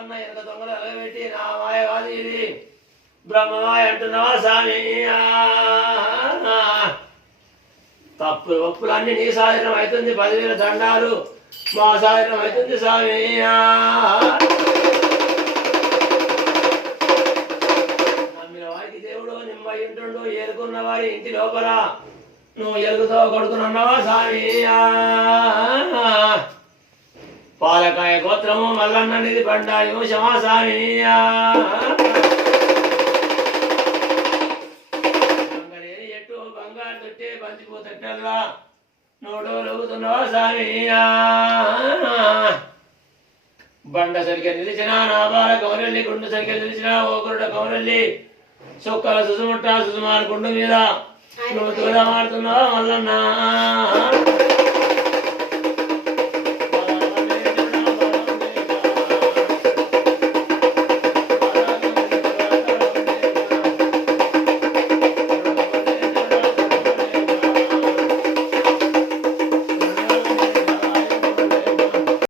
మల్లన్న ఎనక దొంగలు అలగబెట్టి నా మాయ కాదు ఇది బ్రహ్మమాయ అంటున్నావా స్వామి తప్పులు ఒప్పులు అన్ని నీ సాధనం అవుతుంది 10,000 దండాలు మా సాధనం అవుతుంది స్వామి నమ్మిన వారికి దేవుడు నిమ్మై ఉంటుండు ఏరుకున్న వారి ఇంటి లోపల నువ్వు ఎలుగుతో కొడుకునున్నావా స్వామి పాలకాయ గోత్రము మల్లన్నది బండాయు శమా స్వామి ఎట్టు బంగారు తొట్టే బంతిపోతట్టల్లా నోడు లొగుతున్నావా స్వామి బండ సరిగ్గా నిలిచిన నా బాల కౌరల్లి గుండు సరిగ్గా నిలిచిన ఓ గురుడ కౌరల్లి సుక్కల సుసుముట్ట సుసుమార్ గుండు మీద నువ్వు తూలమాడుతున్నావా మల్లన్నా